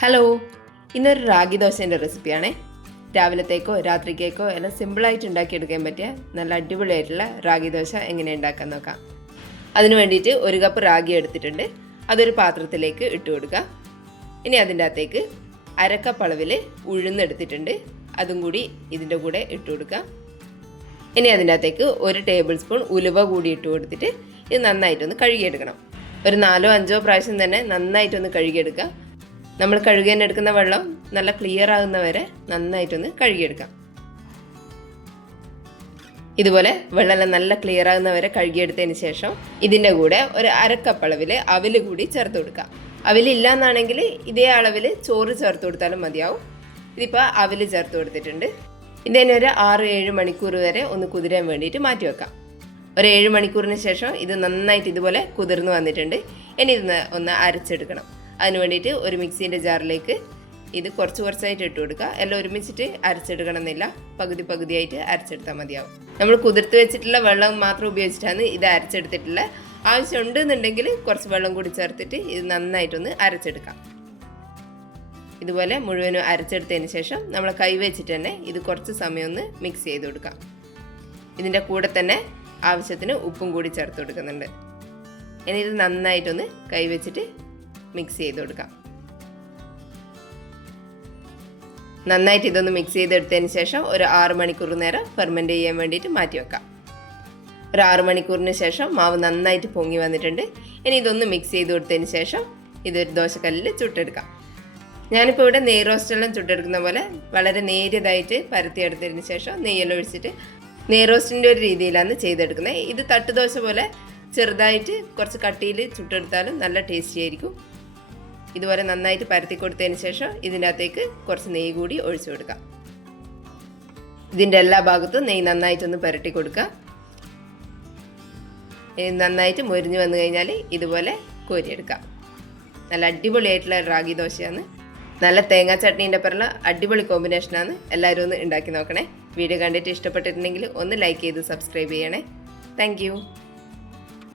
Hello ഇന്നൊരു റാഗി ദോശേന്റെ റെസിപ്പിയാണേ. രാവിലത്തേക്കോ രാത്രിക്കേക്കോ എല്ലാം സിമ്പിളായിട്ട് ഉണ്ടാക്കിയെടുക്കാൻ പറ്റിയ നല്ല അടിപൊളിയായിട്ടുള്ള റാഗി ദോശ എങ്ങനെ ഉണ്ടാക്കാൻ നോക്കാം. അതിന് വേണ്ടിയിട്ട് ഒരു കപ്പ് റാഗി എടുത്തിട്ടുണ്ട്. അതൊരു പാത്രത്തിലേക്ക് ഇട്ട് കൊടുക്കുക ഇനി അതിന്റെ അകത്തേക്ക് അരക്കപ്പ് അളവിൽ ഉഴുന്നെടുത്തിട്ടുണ്ട് അതും കൂടി ഇതിന്റെ കൂടെ ഇട്ട് കൊടുക്കുക ഇനി അതിന്റെ അകത്തേക്ക് ഒരു ടേബിൾ സ്പൂൺ ഉലുവ കൂടി ഇട്ട് കൊടുത്തിട്ട് ഇത് നന്നായിട്ടൊന്ന് കഴുകിയെടുക്കണം. ഒരു നാലോ അഞ്ചോ പ്രാവശ്യം തന്നെ നന്നായിട്ടൊന്ന് കഴുകിയെടുക്കുക നമ്മൾ കഴുകാൻ എടുക്കുന്ന വെള്ളം നല്ല ക്ലിയർ ആകുന്നവരെ നന്നായിട്ടൊന്ന് കഴുകിയെടുക്കാം. ഇതുപോലെ വെള്ളം നല്ല ക്ലിയർ ആകുന്നവരെ കഴുകിയെടുത്തതിന് ശേഷം ഇതിന്റെ കൂടെ ഒരു അരക്കപ്പ് അളവിൽ അവിൽ കൂടി ചേർത്ത് കൊടുക്കാം. അവിലില്ല എന്നാണെങ്കിൽ ഇതേ അളവിൽ ചോറ് ചേർത്ത് കൊടുത്താലും മതിയാവും. ഇതിപ്പോൾ അവിൽ ചേർത്ത് കൊടുത്തിട്ടുണ്ട്. ഇതിനെ ഒരു ആറ് ഏഴ് മണിക്കൂർ വരെ ഒന്ന് കുതിരാൻ വേണ്ടിയിട്ട് മാറ്റി വെക്കാം. ഒരു ഏഴ് മണിക്കൂറിന് ശേഷം ഇത് നന്നായിട്ട് ഇതുപോലെ കുതിർന്ന് വന്നിട്ടുണ്ട്. ഇനി ഇത് ഒന്ന് അരച്ചെടുക്കണം. അതിന് വേണ്ടിയിട്ട് ഒരു മിക്സീന്റെ ജാറിലേക്ക് ഇത് കുറച്ച് കുറച്ചായിട്ട് ഇട്ട് കൊടുക്കുക. എല്ലാം ഒരുമിച്ചിട്ട് അരച്ചെടുക്കണം എന്നില്ല പകുതി പകുതിയായിട്ട് അരച്ചെടുത്താൽ മതിയാവും. നമ്മൾ കുതിർത്ത് വെച്ചിട്ടുള്ള വെള്ളം മാത്രം ഉപയോഗിച്ചിട്ടാണ് ഇത് അരച്ചെടുത്തിട്ടുള്ള. ആവശ്യമുണ്ട് എന്നുണ്ടെങ്കിൽ കുറച്ച് വെള്ളം കൂടി ചേർത്തിട്ട് ഇത് നന്നായിട്ടൊന്ന് അരച്ചെടുക്കാം. ഇതുപോലെ മുഴുവനും അരച്ചെടുത്തതിന് ശേഷം നമ്മൾ കൈ വെച്ചിട്ട് തന്നെ ഇത് കുറച്ച് സമയം ഒന്ന് മിക്സ് ചെയ്ത് കൊടുക്കാം. ഇതിന്റെ കൂടെ തന്നെ ആവശ്യത്തിന് ഉപ്പും കൂടി ചേർത്ത് കൊടുക്കുന്നുണ്ട്. ഇനി ഇത് നന്നായിട്ടൊന്ന് കൈ വെച്ചിട്ട് മിക്സ് ചെയ്ത് കൊടുക്കാം. നന്നായിട്ട് ഇതൊന്ന് മിക്സ് ചെയ്തെടുത്തതിന് ശേഷം ഒരു ആറ് മണിക്കൂർ നേരം ഫെർമെന്റ് ചെയ്യാൻ വേണ്ടിയിട്ട് മാറ്റി വെക്കാം. ഒരു ആറ് മണിക്കൂറിന് ശേഷം മാവ് നന്നായിട്ട് പൊങ്ങി വന്നിട്ടുണ്ട്. ഇനി ഇതൊന്ന് മിക്സ് ചെയ്ത് കൊടുത്തതിന് ശേഷം ഇതൊരു ദോശക്കല്ലിൽ ചുട്ടെടുക്കാം. ഞാനിപ്പോൾ ഇവിടെ നെയ് റോസ്റ്റെല്ലാം ചുട്ടെടുക്കുന്ന പോലെ വളരെ നേരിയതായിട്ട് പരത്തിയെടുത്തതിന് ശേഷം നെയ്യെല്ലാം ഒഴിച്ചിട്ട് നെയ് റോസ്റ്റിന്റെ ഒരു രീതിയിലാണ് ചെയ്തെടുക്കുന്നത്. ഇത് തട്ടുദോശ പോലെ ചെറുതായിട്ട് കുറച്ച് കട്ടിയിൽ ചുട്ടെടുത്താലും നല്ല ടേസ്റ്റി ആയിരിക്കും. ഇതുപോലെ നന്നായിട്ട് പരത്തി കൊടുത്തതിന് ശേഷം ഇതിനകത്തേക്ക് കുറച്ച് നെയ്യ് കൂടി ഒഴിച്ചു കൊടുക്കാം. ഇതിന്റെ എല്ലാ ഭാഗത്തും നെയ്യ് നന്നായിട്ടൊന്ന് പുരട്ടി കൊടുക്കുക നന്നായിട്ട് മൊരിഞ്ഞ് വന്നു കഴിഞ്ഞാൽ ഇതുപോലെ കോരിയെടുക്കാം. നല്ല അടിപൊളിയായിട്ടുള്ള റാഗി ദോശയാണ്. നല്ല തേങ്ങാ ചട്നീന്റെ പറഞ്ഞ അടിപൊളി കോമ്പിനേഷനാണ് എല്ലാവരും ഒന്ന് ഉണ്ടാക്കി നോക്കണേ. വീഡിയോ കണ്ടിട്ട് ഇഷ്ടപ്പെട്ടിട്ടുണ്ടെങ്കിൽ ഒന്ന് ലൈക്ക് ചെയ്ത് സബ്സ്ക്രൈബ് ചെയ്യണേ. താങ്ക്